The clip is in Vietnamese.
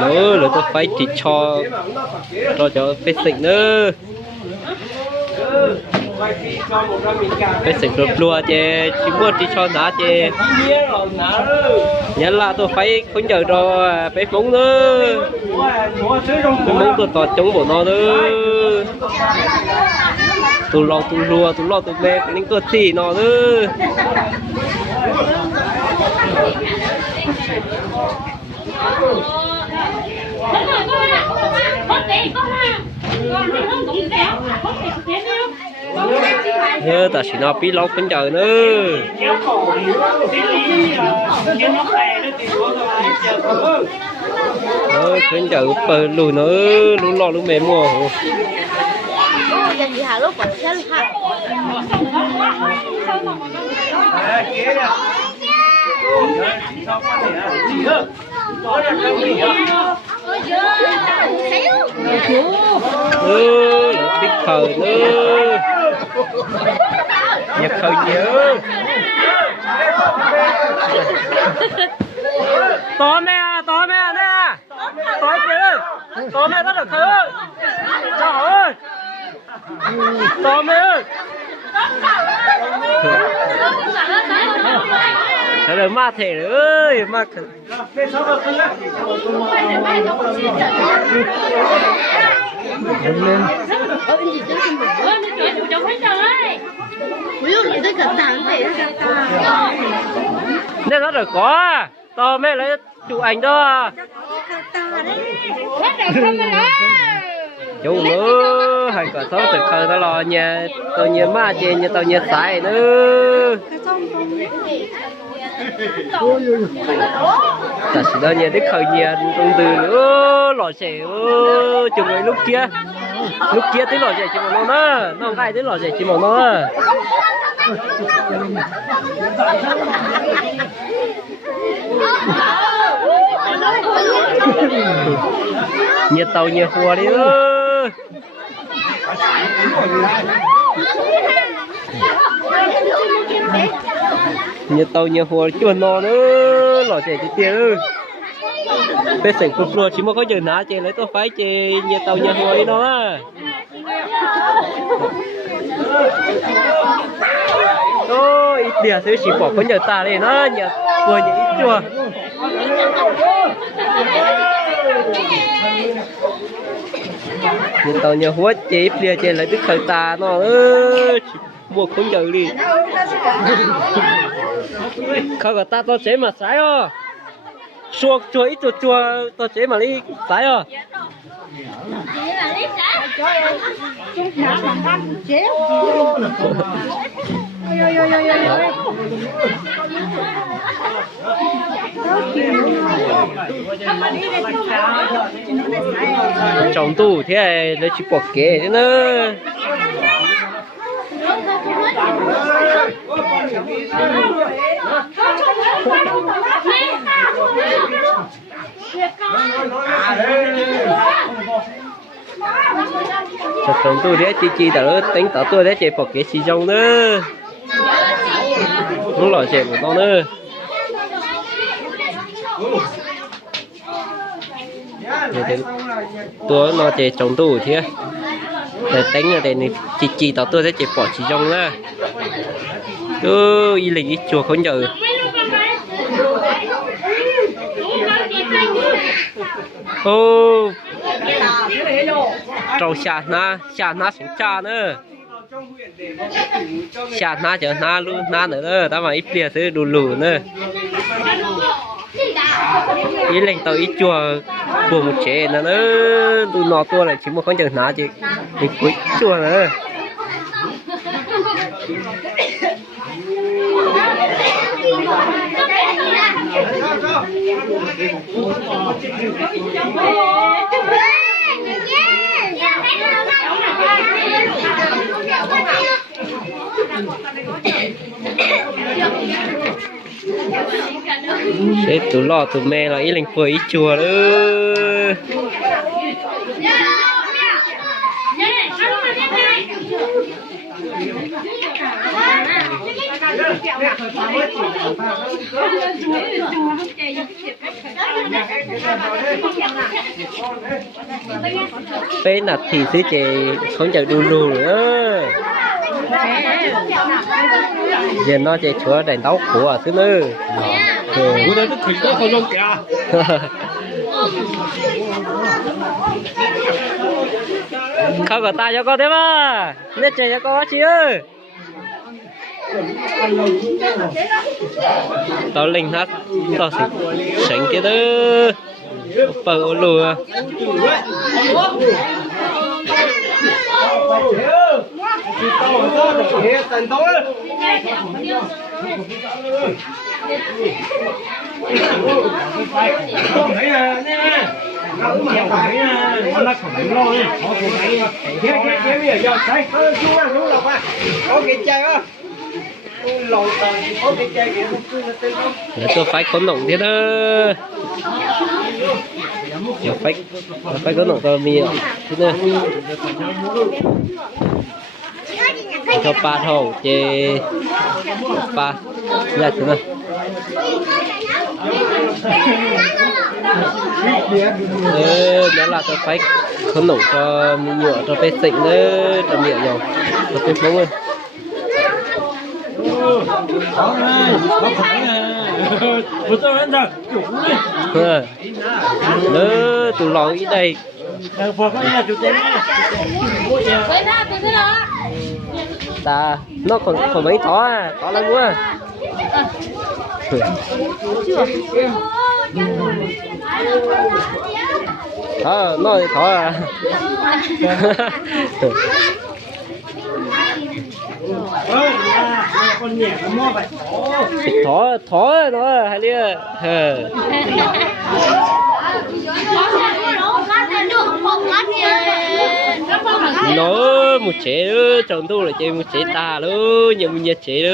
nữa là tôi phải chỉ cho phải xịn nữa phải xịn được lùa chứ chỉ muốn chỉ cho nó chứ nhớ là tôi phải không chờ rồi phải phóng nữa phải muốn tôi tọt chống bộ nó nữa tôi lo tôi lùa tôi lo tôi mê những cơ gì nó nữa ta chỉ nói bí lâu phân giờ nữa phân giờ bờ lùi nữa lú lo lú mềm mua biết thờ nữa nhập thờ nhớ to mẹ nè to chứ to mẹ rất là thứ trời ơi to mẹ sao được ma thể ơi ma nên nó được có to mẹ lấy chụp ảnh đó chú nữa hay cả số thực thời đó lo nhà tôi nhà ma chị nhà tôi nhà xài nữa ta chỉ đó nhà đứt khởi nhà công từ nữa lò xẻ chừng ấy lúc kia tới lò xẻ chỉ một nó nữa nó gai tới lò xẻ chỉ một nó nhiệt tàu nhiệt hùa đi ơi nhiệt tàu nhiệt hùa chuồn nó nữa lò trẻ chết tiêu bây giờ cục ruột chỉ mà có giờ ná chị lấy tôi phải chị nhiệt tàu nhiệt hùa đi nó ôi ít đìa sẽ chỉ bỏ con nhờ ta đi nó nhờ vừa nhờ ít chùa nhìn tàu nhà húa chị bia trên lại tức khởi tà nó mua không giờ đi không có ta to chế mà sái à chua ít chua to chế mà đi sái à trong tủ thế này nó chỉ bỏ kế thế nữa trong tủ thế chi tao tính tao tôi thế chỉ bỏ kế xì trong nữa không lòi chè của con nữa tôi nó chè trong tủ thế để tính là để chỉ tao tôi sẽ chỉ bỏ chỉ trong nữa y lịch ít chùa không nhờ ô trâu xả na sống cha nữa xả na chở na luôn na nữa ta mà ít bia thứ đủ lù nữa ý lệnh tàu ít chùa của một chế nữa đủ nọ tua lại chỉ một con chở na chị thì cuối chùa nữa sẽ tụi lo tụi mẹ là ý lệnh phơi ít chùa nữa Phê nạt thì xứ chị không chịu đu đu nữa. Giờ nó chạy chúa đèn tóc của xứ nữa.我在这腿都好像假。Không có ta cho con thế mà. Nét chạy cho con chị ơi. Tao linh hát. Tao sánh kia đó. Bờ lùa. không thấy à nha, không thấy à, nó không thấy lo đi, họ không thấy, cái bây giờ thấy, xuống lọc à, có cái chai á, lọc có cái chai kìa, Để tôi phải khốn nồng thế đó. Giờ phải có nồng tao mi thế nữa. Cho ba thầu chê ba ra thế nào. Đó là tôi phải khốn nồng cho nhựa cho bé xịn nữa cho nhựa dầu cho bé bóng ơi. có phải à, một số anh rồi, chủ đấy, nữa tụi lò ý đây. vừa có nhà chủ tế Ta nó còn mấy thỏ à, thỏ lắm quá. Nó thỏ à. con nhẹ nó mua vậy, thỏ nó hay đi. Nó một chế đó, chồng tôi là chơi một chế ta đó, nhưng mà chế đó.